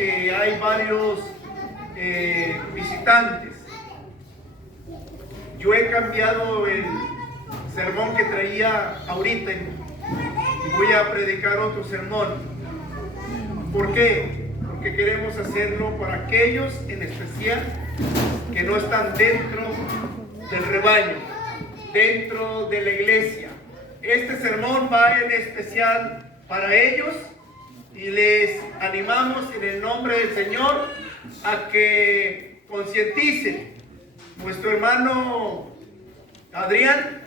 que hay varios visitantes. Yo he cambiado el sermón que traía ahorita y voy a predicar otro sermón. ¿Por qué? Porque queremos hacerlo para aquellos en especial que no están dentro del rebaño, dentro de la iglesia. Este sermón va en especial para ellos y les animamos en el nombre del Señor a que concienticen. Nuestro hermano Adrián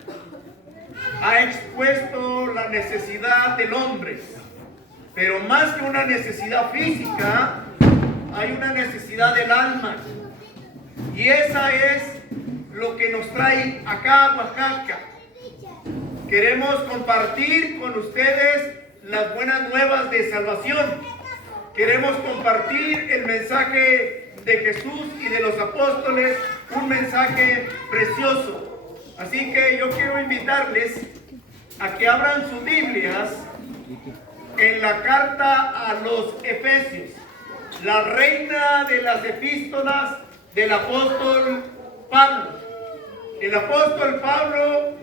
ha expuesto la necesidad del hombre, pero más que una necesidad física, hay una necesidad del alma. Y esa es lo que nos trae acá a Oaxaca. Queremos compartir con ustedes las buenas nuevas de salvación. Queremos compartir el mensaje de Jesús y de los apóstoles, un mensaje precioso. Así que yo quiero invitarles a que abran sus Biblias en la carta a los Efesios, la reina de las epístolas del apóstol Pablo. El apóstol Pablo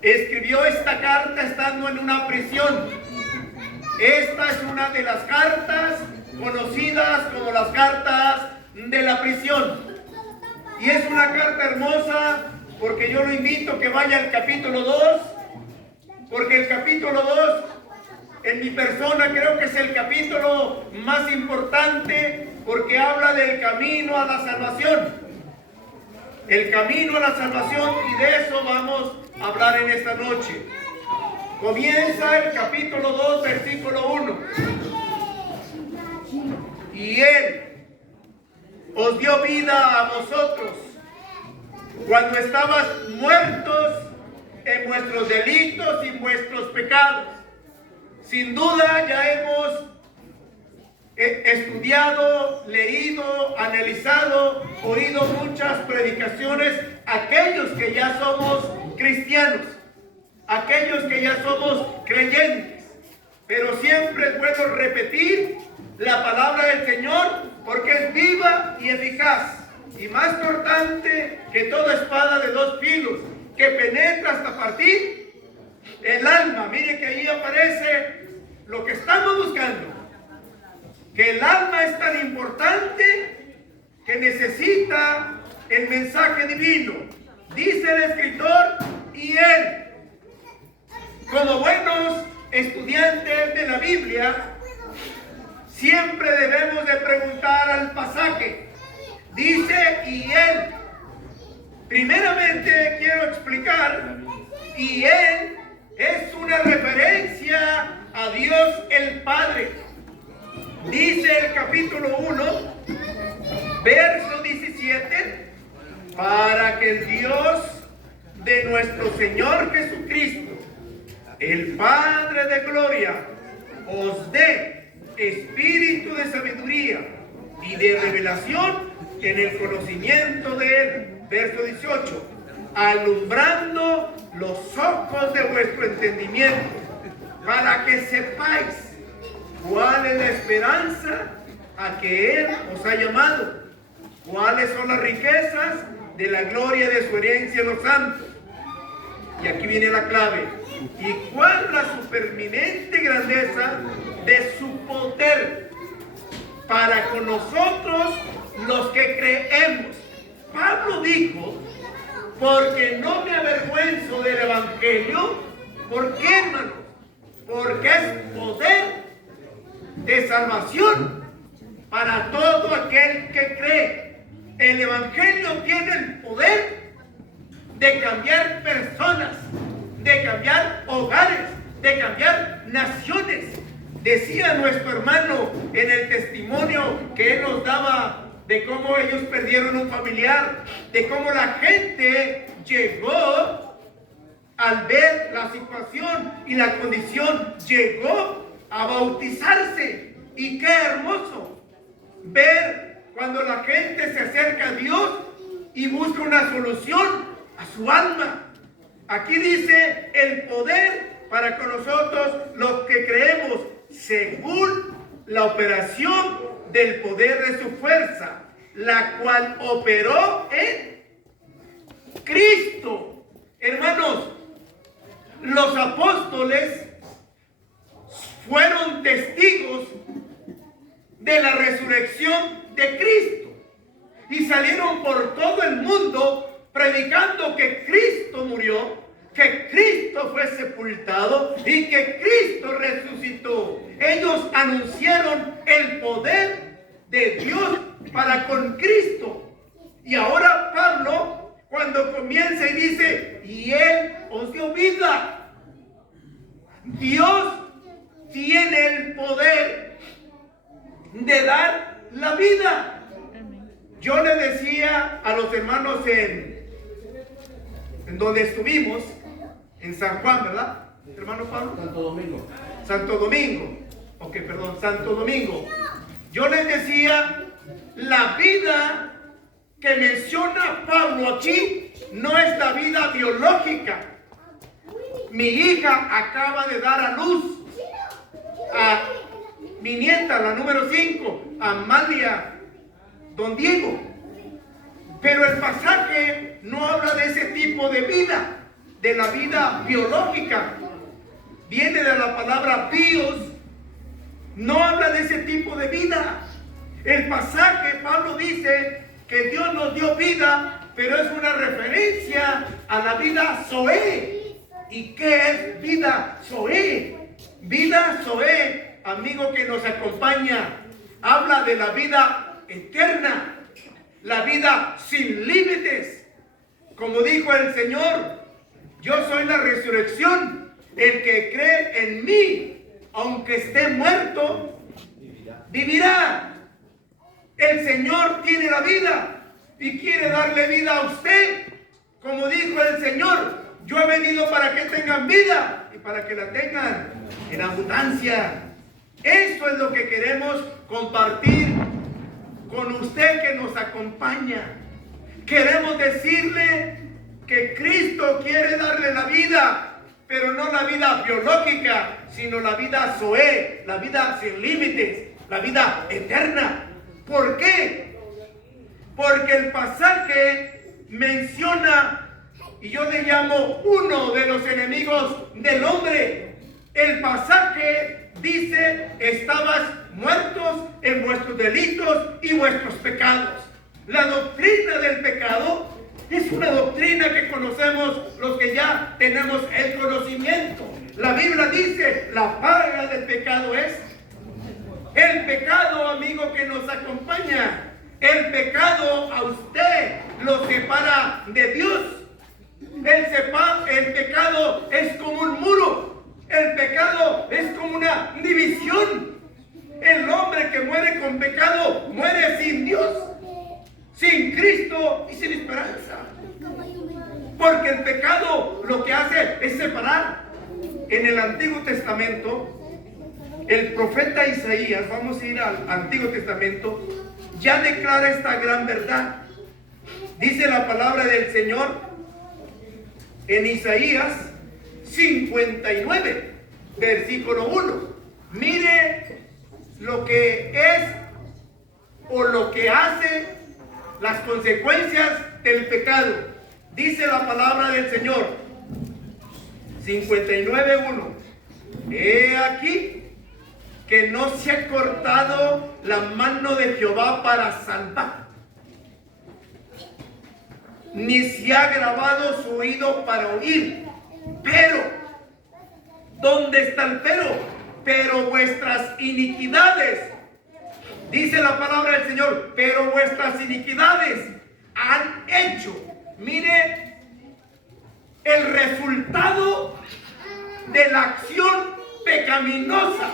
escribió esta carta estando en una prisión. Esta es una de las cartas conocidas como las cartas de la prisión. Y es una carta hermosa porque yo lo invito a que vaya al capítulo 2, porque el capítulo 2 en mi persona creo que es el capítulo más importante porque habla del camino a la salvación. El camino a la salvación, y de eso vamos a hablar en esta noche. Comienza el capítulo 2, versículo 1. Y Él os dio vida a vosotros cuando estabas muertos en vuestros delitos y vuestros pecados. Sin duda ya hemos estudiado, leído, analizado, oído muchas predicaciones, aquellos que ya somos cristianos, aquellos que ya somos creyentes. Pero siempre es bueno repetir la palabra del Señor porque es viva y eficaz y más cortante que toda espada de dos filos que penetra hasta partir el alma. Mire que ahí aparece lo que estamos buscando, que el alma es tan importante que necesita el mensaje divino. Dice el escritor, y Él, como buenos estudiantes de la Biblia, siempre debemos de preguntar al pasaje. Dice, y Él. Primeramente quiero explicar, y Él es una referencia a Dios el Padre. Dice el capítulo 1, verso 17, para que el Dios de nuestro Señor Jesucristo, el Padre de gloria, os dé espíritu de sabiduría y de revelación en el conocimiento de Él. Verso 18, alumbrando los ojos de vuestro entendimiento, para que sepáis cuál es la esperanza a que Él os ha llamado, cuáles son las riquezas de la gloria de su herencia en los santos. Y aquí viene la clave. Y cuál la supereminente grandeza de su poder para con nosotros los que creemos. Pablo dijo, porque no me avergüenzo del evangelio. ¿Por qué, hermanos? Porque es poder de salvación para todo aquel que cree. El evangelio tiene el poder de cambiar personas, de cambiar hogares, de cambiar naciones. Decía nuestro hermano en el testimonio que él nos daba de cómo ellos perdieron un familiar, de cómo la gente llegó al ver la situación y la condición, llegó a bautizarse. Y qué hermoso ver cuando la gente se acerca a Dios y busca una solución a su alma. Aquí dice el poder para con nosotros los que creemos, según la operación del poder de su fuerza, la cual operó en Cristo. Hermanos, los apóstoles fueron testigos de la resurrección de Cristo y salieron por todo el mundo predicando que Cristo murió, que Cristo fue sepultado y que Cristo resucitó. Ellos anunciaron el poder de Dios para con Cristo. Y ahora Pablo, cuando comienza y dice, y Él os dio vida. Dios tiene el poder de dar la vida. Yo le decía a los hermanos en donde estuvimos, en San Juan, ¿verdad? Hermano Pablo. Santo Domingo. Santo Domingo. Ok, perdón, Santo Domingo. Yo les decía, la vida que menciona Pablo aquí no es la vida biológica. Mi hija acaba de dar a luz a mi nieta, la número 5, Amalia Don Diego. Pero el pasaje no habla de ese tipo de vida, de la vida biológica. Viene de la palabra bios, no habla de ese tipo de vida. El pasaje, Pablo dice que Dios nos dio vida, pero es una referencia a la vida Zoé. ¿Y qué es vida Zoé? Vida Zoé, amigo que nos acompaña, habla de la vida eterna, la vida sin límites. Como dijo el Señor, yo soy la resurrección. El que cree en mí, aunque esté muerto, vivirá. El Señor tiene la vida y quiere darle vida a usted. Como dijo el Señor, yo he venido para que tengan vida y para que la tengan en abundancia. Eso es lo que queremos compartir con usted que nos acompaña. Queremos decirle que Cristo quiere darle la vida, pero no la vida biológica, sino la vida Zoé, la vida sin límites, la vida eterna. ¿Por qué? Porque el pasaje menciona, y yo le llamo uno de los enemigos del hombre. El pasaje dice, estabas muertos en vuestros delitos y vuestros pecados. La doctrina del pecado es una doctrina que conocemos los que ya tenemos el conocimiento. La Biblia dice, la paga del pecado es el pecado, amigo que nos acompaña. El pecado a usted lo separa de Dios. El pecado es como un muro. El pecado es como una división. El hombre que muere con pecado muere sin Dios, sin Cristo y sin esperanza. Porque el pecado lo que hace es separar. En el Antiguo Testamento, el profeta Isaías, vamos a ir al Antiguo Testamento, ya declara esta gran verdad. Dice la palabra del Señor en Isaías 59, versículo 1. Mire lo que es o lo que hace, las consecuencias del pecado. Dice la palabra del Señor 59:1. He aquí que no se ha cortado la mano de Jehová para salvar, ni se ha grabado su oído para oír. Pero, ¿dónde está el pero? Pero vuestras iniquidades, dice la palabra del Señor, pero vuestras iniquidades han hecho. Mire el resultado de la acción pecaminosa.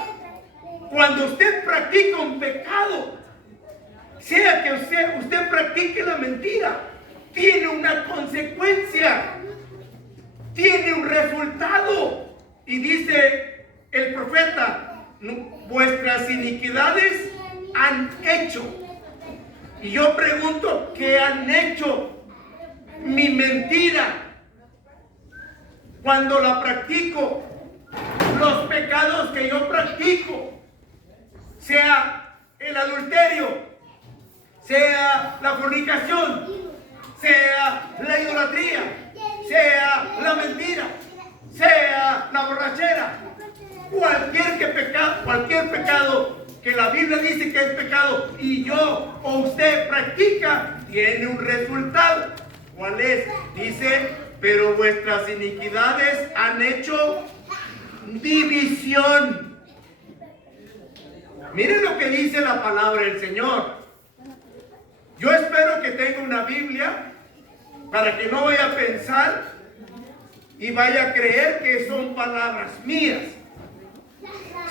Cuando usted practica un pecado, sea que usted practique la mentira, tiene una consecuencia, tiene un resultado. Y dice el profeta, vuestras iniquidades han hecho. Y yo pregunto, ¿qué han hecho? Mi mentira, cuando la practico, los pecados que yo practico, sea el adulterio, sea la fornicación, sea la idolatría, sea la mentira, sea la borrachera, cualquier pecado que la Biblia dice que es pecado y yo o usted practica, tiene un resultado. ¿Cuál es? Dice, pero vuestras iniquidades han hecho división. Miren lo que dice la palabra del Señor. Yo espero que tenga una Biblia para que no vaya a pensar y vaya a creer que son palabras mías.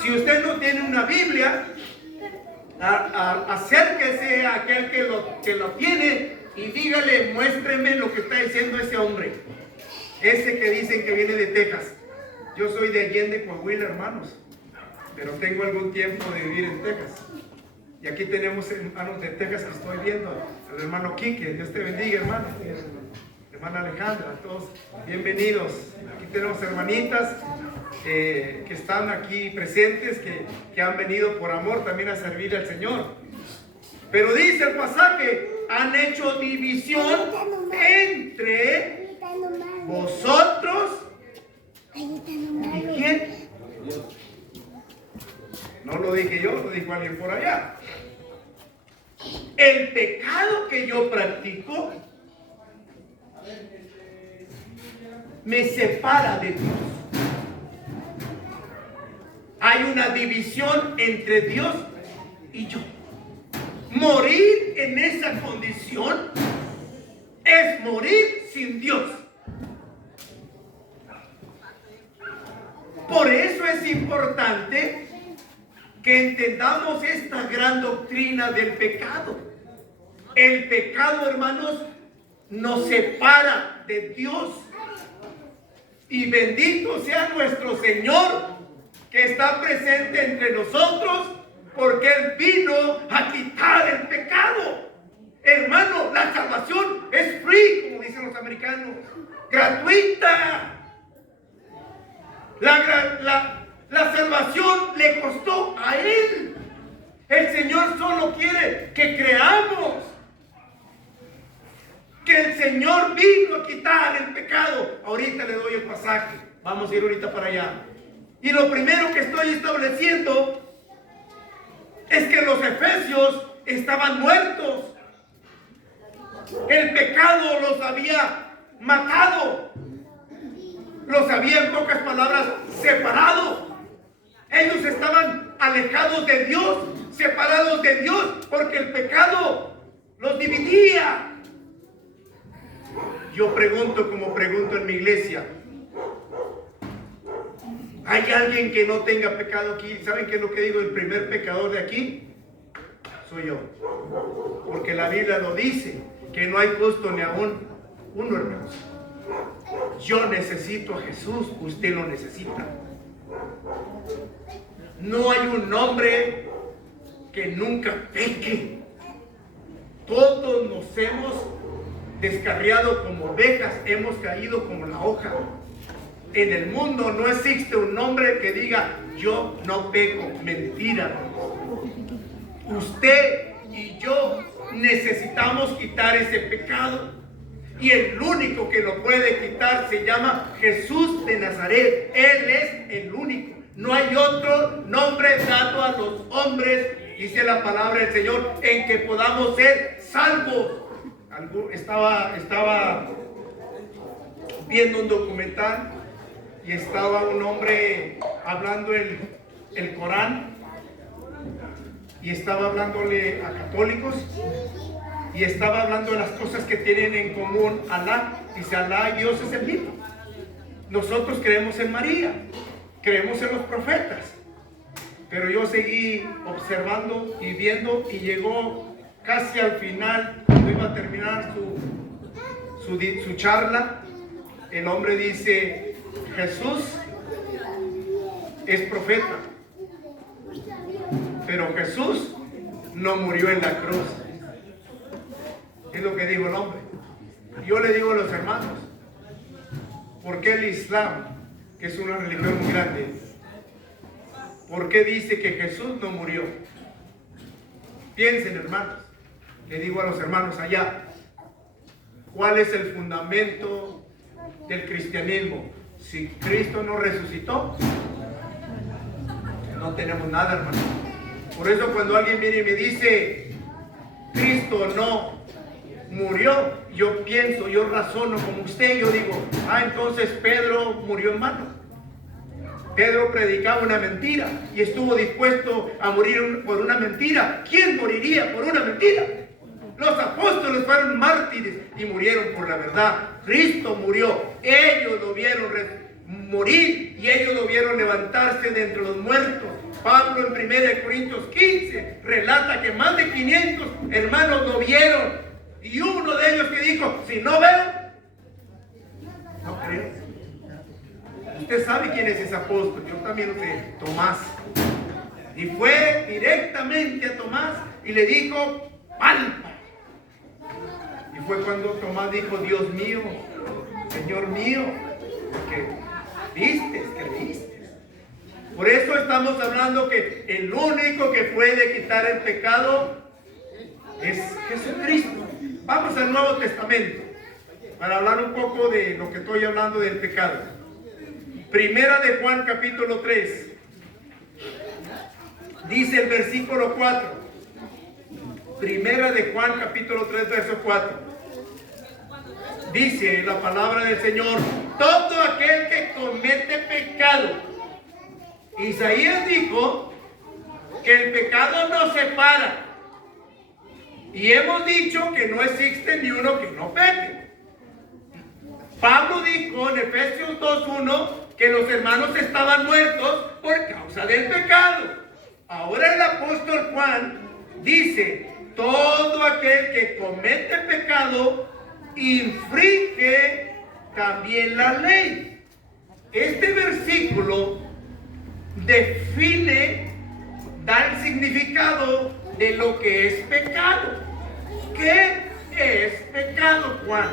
Si usted no tiene una Biblia, acérquese a aquel que lo tiene y dígale, muéstreme lo que está diciendo ese hombre. Ese que dicen que viene de Texas. Yo soy de Allende, Coahuila, hermanos, pero tengo algún tiempo de vivir en Texas. Y aquí tenemos hermanos de Texas que estoy viendo. Al hermano Quique, Dios te bendiga, hermano. Hermana Alejandra, todos bienvenidos. Aquí tenemos hermanitas que están aquí presentes, que han venido por amor también a servir al Señor. Pero dice el pasaje, han hecho división entre vosotros y quién. No lo dije yo, lo dijo alguien por allá. El pecado que yo practico me separa de Dios. Hay una división entre Dios y yo. Morir en esa condición es morir sin Dios. Por eso es importante que entendamos esta gran doctrina del pecado. El pecado, hermanos, nos separa de Dios. Y bendito sea nuestro Señor, que está presente entre nosotros, porque Él vino a quitar el pecado. Hermano, la salvación es free, como dicen los americanos, gratuita. La salvación le costó a Él. El Señor solo quiere que creamos que el Señor vino a quitar el pecado. Ahorita le doy el pasaje. Vamos a ir ahorita para allá. Y lo primero que estoy estableciendo es que los efesios estaban muertos. El pecado los había matado. Los había, en pocas palabras, separado. Ellos estaban alejados de Dios, separados de Dios, porque el pecado los dividía. Yo pregunto, como pregunto en mi iglesia, ¿hay alguien que no tenga pecado aquí? ¿Saben qué es lo que digo? El primer pecador de aquí soy yo. Porque la Biblia lo dice, que no hay justo ni aún uno, hermanos. Yo necesito a Jesús, usted lo necesita. No hay un hombre que nunca peque. Todos nos hemos descarriado como ovejas, hemos caído como la hoja. En el mundo no existe un hombre que diga, yo no peco. Mentira. Usted y yo necesitamos quitar ese pecado. Y el único que lo puede quitar se llama Jesús de Nazaret. Él es el único. No hay otro nombre dado a los hombres, dice la palabra del Señor, en que podamos ser salvos. Estaba viendo un documental y estaba un hombre hablando el Corán y estaba hablándole a católicos y estaba hablando de las cosas que tienen en común Alá. Dice, Alá y Dios es el mismo. Nosotros creemos en María, creemos en los profetas, pero yo seguí observando y viendo y llegó casi al final, cuando iba a terminar su charla, el hombre dice, Jesús es profeta, pero Jesús no murió en la cruz. Es lo que dijo el hombre. Yo le digo a los hermanos, ¿por qué el Islam, que es una religión muy grande, por qué dice que Jesús no murió? Piensen, hermanos, le digo a los hermanos allá, ¿cuál es el fundamento del cristianismo? Si Cristo no resucitó, no tenemos nada, hermano. Por eso cuando alguien viene y me dice, Cristo no murió, yo pienso, yo razono como usted, yo digo, entonces Pedro murió en vano. Pedro predicaba una mentira y estuvo dispuesto a morir por una mentira. ¿Quién moriría por una mentira? Los apóstoles fueron mártires y murieron por la verdad. Cristo murió. Ellos lo vieron morir y ellos lo vieron levantarse de entre los muertos. Pablo en 1 Corintios 15 relata que más de 500 hermanos lo vieron. Y uno de ellos que dijo, si no veo, no creo. Usted sabe quién es ese apóstol, yo también lo sé, Tomás. Y fue directamente a Tomás y le dijo, palpa. Y fue cuando Tomás dijo, Dios mío, Señor mío, que creíste. Por eso estamos hablando que el único que puede quitar el pecado es Jesucristo. Vamos al Nuevo Testamento para hablar un poco de lo que estoy hablando del pecado. Primera de Juan capítulo 3. Dice el versículo 4. Primera de Juan capítulo 3 verso 4. Dice la palabra del Señor, todo aquel que comete pecado. Isaías dijo que el pecado no separa. Y hemos dicho que no existe ni uno que no peque. Pablo dijo en Efesios 2:1 que los hermanos estaban muertos por causa del pecado. Ahora el apóstol Juan dice, todo aquel que comete pecado infringe también la ley. Este versículo define, da el significado de lo que es pecado. ¿Qué es pecado, Juan?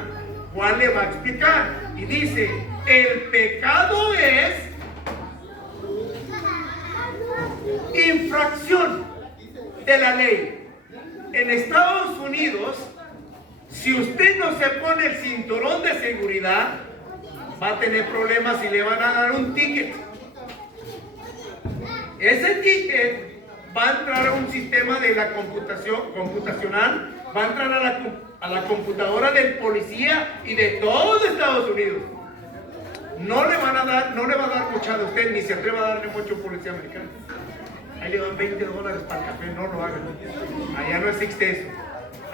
Juan le va a explicar y dice, el pecado es infracción de la ley. En Estados Unidos, si usted no se pone el cinturón de seguridad, va a tener problemas y le van a dar un ticket. Ese ticket va a entrar a un sistema de la computacional, va a entrar a la computadora del policía y de todos Estados Unidos. No le va a dar mucha de usted, ni se atreva a darle mucho a un policía americano. Ahí le dan $20 para el café, no lo hagan. Allá no existe eso.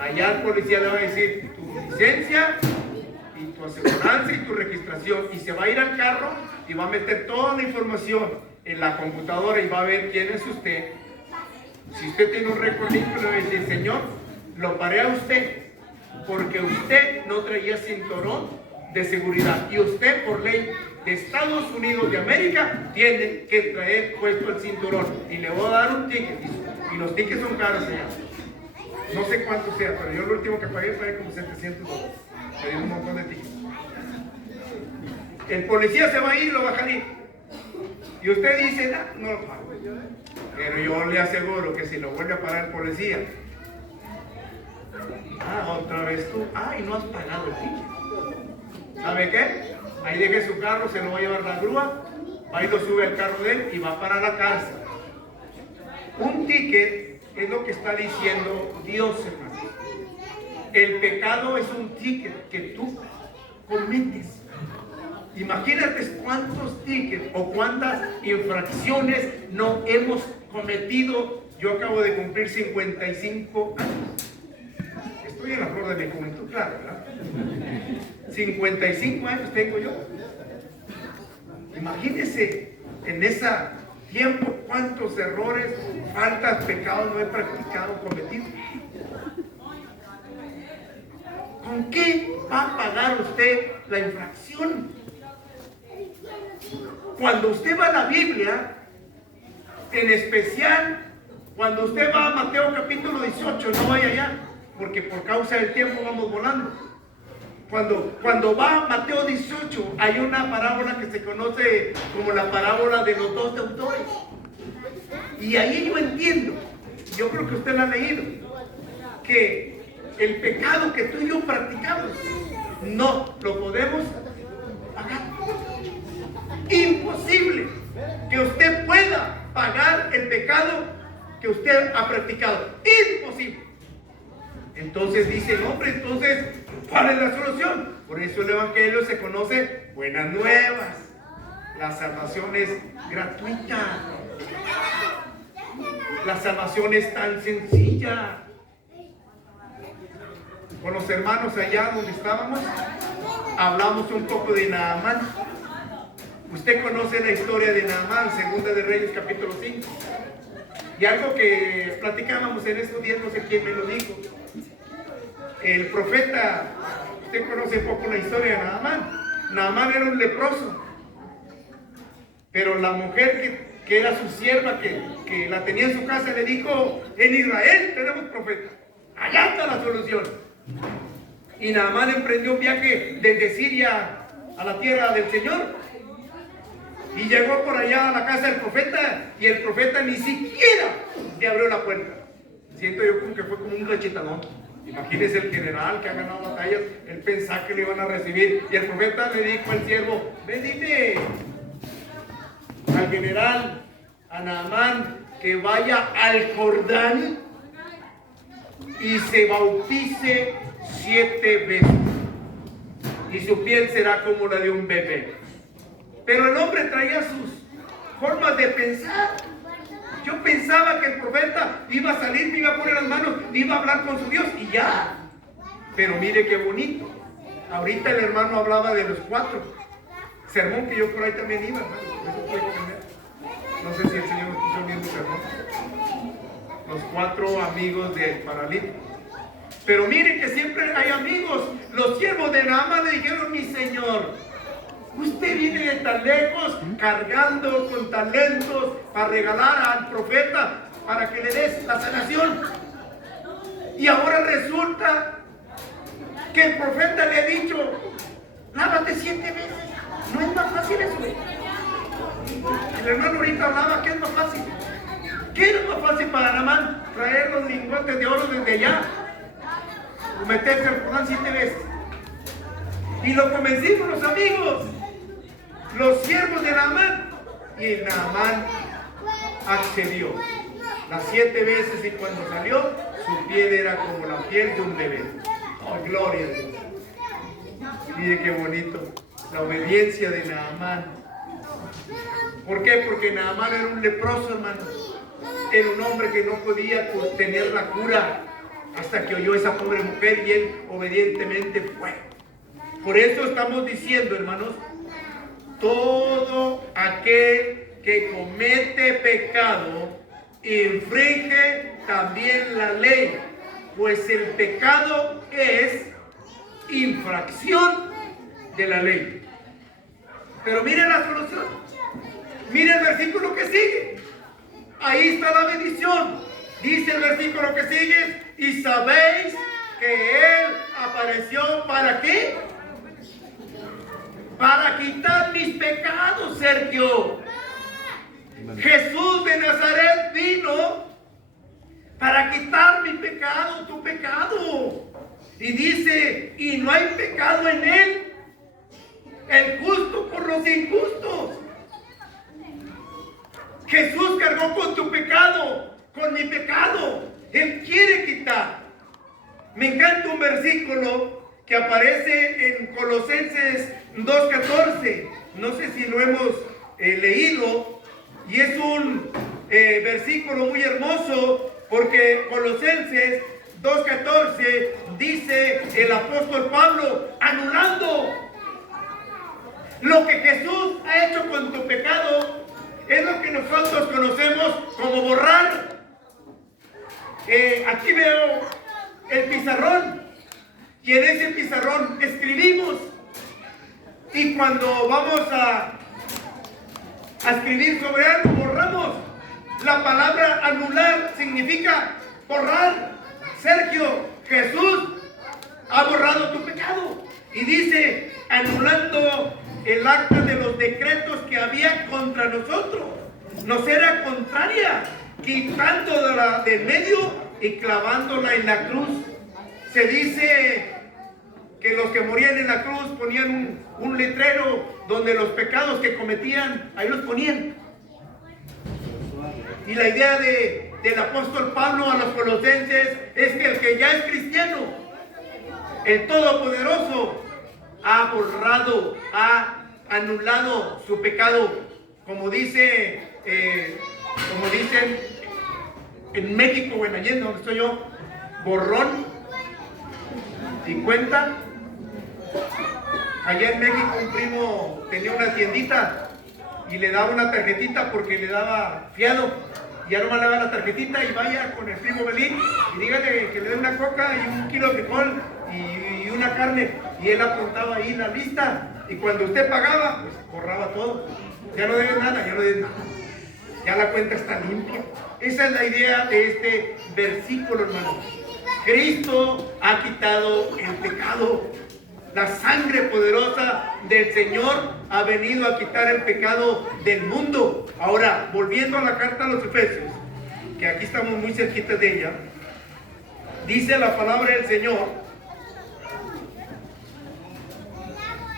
Allá el policía le va a decir tu licencia y tu aseguranza y tu registración, y se va a ir al carro y va a meter toda la información en la computadora y va a ver quién es usted. Si usted tiene un récord limpio, le va a decir, señor, lo paré a usted porque usted no traía cinturón de seguridad y usted por ley de Estados Unidos de América tiene que traer puesto el cinturón y le voy a dar un ticket y los tickets son caros, señor. No sé cuánto sea, pero yo lo último que pagué como $700. Me dio un montón de tickets. El policía se va a ir y lo va a salir. Y usted dice, no lo pago. Pero yo le aseguro que si lo vuelve a parar el policía, otra vez tú, y no has pagado el ticket. ¿Sabe qué? Ahí deje su carro, se lo va a llevar la grúa, va y lo sube al carro de él y va para la cárcel. Un ticket es lo que está diciendo Dios, hermano. El pecado es un ticket que tú cometes. Imagínate cuántos tickets o cuántas infracciones no hemos cometido. Yo acabo de cumplir 55 años. Estoy en la flor de mi juventud, claro, ¿verdad? 55 años tengo yo. Imagínese en ese tiempo cuántos errores, faltas, pecados no he practicado, cometido. ¿Con qué va a pagar usted la infracción? Cuando usted va a la Biblia, en especial cuando usted va a Mateo capítulo 18, no vaya allá, porque por causa del tiempo vamos volando. Cuando va a Mateo 18, hay una parábola que se conoce como la parábola de los dos deudores. Y ahí yo entiendo yo creo que usted lo ha leído, que el pecado que tú y yo practicamos no lo podemos pagar. Imposible que usted pueda pagar el pecado que usted ha practicado. Imposible. Entonces dice el hombre, entonces, ¿cuál es la solución? Por eso el evangelio se conoce buenas nuevas. La salvación es gratuita. La salvación es tan sencilla. Con los hermanos allá donde estábamos, hablamos un poco de Naamán. Usted conoce la historia de Naamán, Segunda de Reyes, capítulo 5. Y algo que platicábamos en estos días, no sé quién me lo dijo. El profeta, usted conoce poco la historia de Naamán. Naamán era un leproso. Pero la mujer que era su sierva, que la tenía en su casa, le dijo: en Israel tenemos profeta. Allá está la solución. Y Naamán emprendió un viaje desde Siria a la tierra del Señor. Y llegó por allá a la casa del profeta, y el profeta ni siquiera le abrió la puerta. Siento yo como que fue como un rechetadón. Imagínese el general que ha ganado batallas, él pensaba que le iban a recibir. Y el profeta le dijo al siervo: ven, dime al general, a Naamán, que vaya al Jordán y se bautice 7 veces. Y su piel será como la de un bebé. Pero el hombre traía sus formas de pensar. Yo pensaba que el profeta iba a salir, me iba a poner las manos, iba a hablar con su Dios y ya. Pero mire qué bonito. Ahorita el hermano hablaba de los 4. Sermón que yo por ahí también iba, hermano. Eso puede cambiar. No sé si el Señor me puso viendo sermón. Los 4 amigos del paralítico. Pero mire que siempre hay amigos. Los siervos de Naamán le dijeron: mi Señor, usted viene de tan lejos cargando con talentos para regalar al profeta para que le des la sanación. Y ahora resulta que el profeta le ha dicho: lávate 7 veces. ¿No es más fácil eso? El hermano ahorita hablaba que es más fácil. ¿Qué es más fácil para Naamán? Traer los lingotes de oro desde allá, meterse al Jordán 7 veces. Y lo convencimos los amigos, los siervos de Naamán, y Naamán accedió las 7 veces, y cuando salió, su piel era como la piel de un bebé. ¡Oh, gloria a Dios! Mire qué bonito, la obediencia de Naamán. ¿Por qué? Porque Naamán era un leproso, hermano. Era un hombre que no podía tener la cura hasta que oyó a esa pobre mujer, y él obedientemente fue. Por eso estamos diciendo, hermanos, todo aquel que comete pecado infringe también la ley, pues el pecado es infracción de la ley. Pero miren la solución. Miren el versículo que sigue. Ahí está la bendición. Dice el versículo que sigue: y sabéis que Él apareció ¿para qué? Para quitar mis pecados, Sergio. Jesús de Nazaret vino para quitar mi pecado, tu pecado. Y dice: y no hay pecado en Él, el justo por los injustos. Jesús cargó con tu pecado, con mi pecado. Él quiere quitar. Me encanta un versículo que aparece en Colosenses 2:14. No sé si lo hemos leído, y es un versículo muy hermoso, porque Colosenses 2:14 dice el apóstol Pablo, anulando lo que Jesús ha hecho con tu pecado, es lo que nosotros conocemos como borrar. Aquí veo el pizarrón, y en ese pizarrón escribimos. Y cuando vamos a escribir sobre algo, borramos. La palabra anular significa borrar. Sergio, Jesús ha borrado tu pecado. Y dice, anulando el acta de los decretos que había contra nosotros. Nos era contraria, quitando del medio y clavándola en la cruz. Se dice que los que morían en la cruz ponían un letrero donde los pecados que cometían, ahí los ponían. Y la idea del apóstol Pablo a los colosenses es que el que ya es cristiano, el Todopoderoso, ha borrado, ha anulado su pecado, como dicen en México o en Allende, donde estoy yo, borrón y cuenta. Allá en México un primo tenía una tiendita y le daba una tarjetita porque le daba fiado, y ya nomás le daba la tarjetita y vaya con el primo Belín y dígale que le dé una coca y un kilo de frijol y una carne, y él apuntaba ahí la lista, y cuando usted pagaba, pues borraba todo. Ya no debes nada, ya no debes nada, ya la cuenta está limpia. Esa es la idea de este versículo, hermano. Cristo ha quitado el pecado. La sangre poderosa del Señor ha venido a quitar el pecado del mundo. Ahora, volviendo a la carta a los Efesios, que aquí estamos muy cerquita de ella, dice la palabra del Señor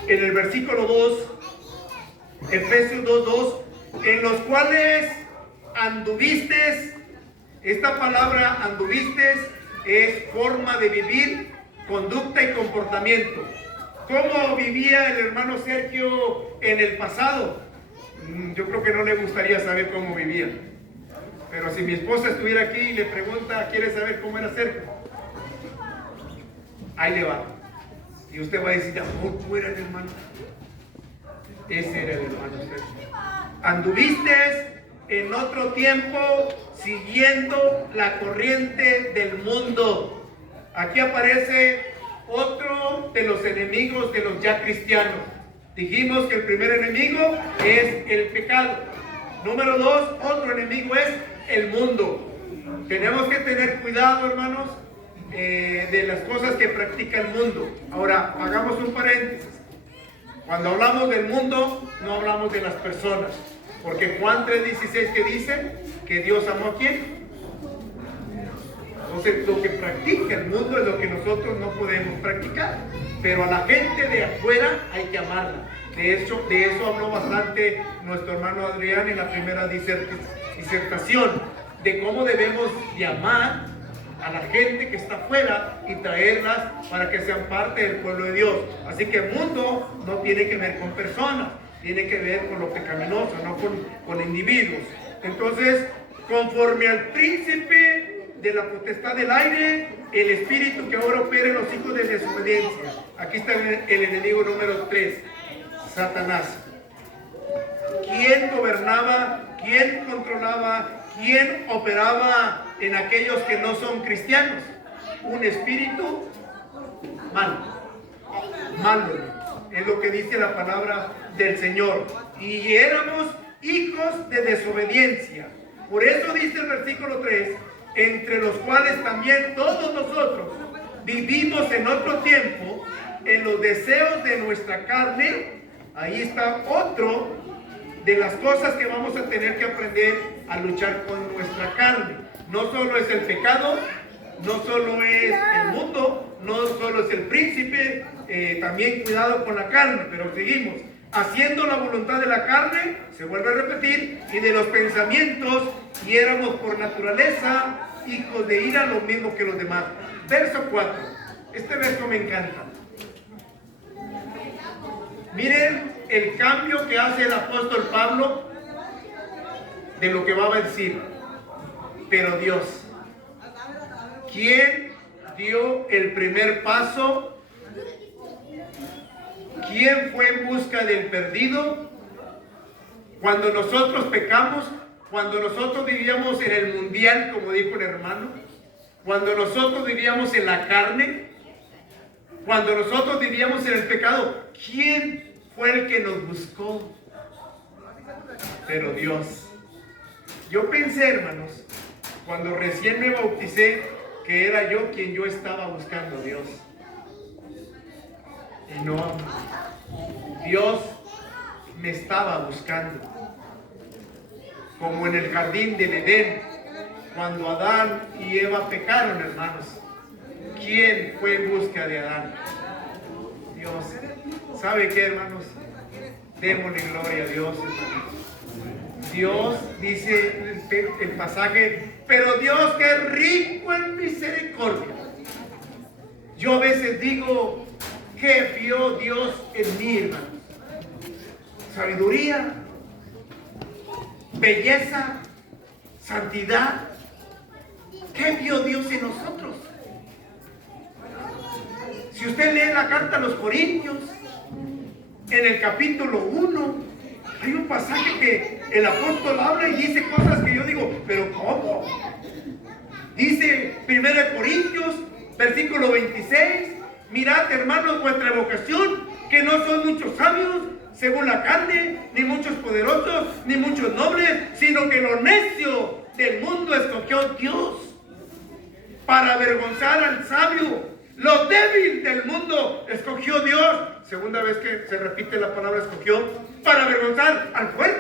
en el versículo 2, Efesios 2:2, en los cuales anduviste. Esta palabra anduviste es forma de vivir, conducta y comportamiento. ¿Cómo vivía el hermano Sergio en el pasado? Yo creo que no le gustaría saber cómo vivía. Pero si mi esposa estuviera aquí y le pregunta, ¿quiere saber cómo era Sergio? Ahí le va. Y usted va a decir, ¿cómo era el hermano? Ese era el hermano Sergio. Anduviste en otro tiempo siguiendo la corriente del mundo. Aquí aparece otro de los enemigos de los ya cristianos. Dijimos que el primer enemigo es el pecado. Número 2, otro enemigo es el mundo. Tenemos que tener cuidado, hermanos, de las cosas que practica el mundo. Ahora, hagamos un paréntesis. Cuando hablamos del mundo, no hablamos de las personas. Porque Juan 3:16 que dice que Dios amó a quién. Entonces, lo que practica el mundo es lo que nosotros no podemos practicar. Pero a la gente de afuera hay que amarla. De eso habló bastante nuestro hermano Adrián en la primera disertación, de cómo debemos llamar a la gente que está afuera y traerlas para que sean parte del pueblo de Dios. Así que el mundo no tiene que ver con personas, tiene que ver con lo pecaminoso, no con individuos. Entonces, conforme al príncipe de la potestad del aire, el espíritu que ahora opera en los hijos de desobediencia. Aquí está el enemigo número 3, Satanás. ¿Quién gobernaba? ¿Quién controlaba? ¿Quién operaba en aquellos que no son cristianos? Un espíritu malo. Malo. Es lo que dice la palabra del Señor. Y éramos hijos de desobediencia. Por eso dice el versículo 3, entre los cuales también todos nosotros vivimos en otro tiempo en los deseos de nuestra carne. Ahí está otro de las cosas que vamos a tener que aprender a luchar con nuestra carne. No solo es el pecado, no solo es el mundo, no solo es el príncipe, también cuidado con la carne, pero seguimos. Haciendo la voluntad de la carne, se vuelve a repetir, y de los pensamientos, y éramos por naturaleza hijos de ira, lo mismo que los demás. Verso 4. Este verso me encanta. Miren el cambio que hace el apóstol Pablo de lo que va a decir. Pero Dios, ¿quién dio el primer paso? ¿Quién fue en busca del perdido? Cuando nosotros pecamos, cuando nosotros vivíamos en el mundial, como dijo el hermano, cuando nosotros vivíamos en la carne, cuando nosotros vivíamos en el pecado, ¿quién fue el que nos buscó? Pero Dios. Yo pensé, hermanos, cuando recién me bauticé, que era yo quien yo estaba buscando a Dios. Y no, Dios me estaba buscando. Como en el jardín del Edén, Cuando Adán y Eva pecaron, hermanos, ¿quién fue en busca de Adán? Dios. ¿Sabe qué, hermanos? Démosle gloria a Dios, hermanos. Dios dice el pasaje, pero Dios que es rico en misericordia. Yo a veces digo, ¿qué vio Dios en mí, hermanos? Sabiduría, belleza, santidad. ¿Qué vio Dios en nosotros? Si usted lee la carta a los Corintios, en el capítulo 1, hay un pasaje que el apóstol habla y dice cosas que yo digo, ¿pero cómo? Dice 1 Corintios, versículo 26, mirad, hermanos, vuestra vocación, que no son muchos sabios, según la carne, ni muchos poderosos, ni muchos nobles, sino que lo necio del mundo escogió Dios para avergonzar al sabio. Lo débil del mundo escogió Dios. Segunda vez que se repite la palabra escogió, para avergonzar al fuerte.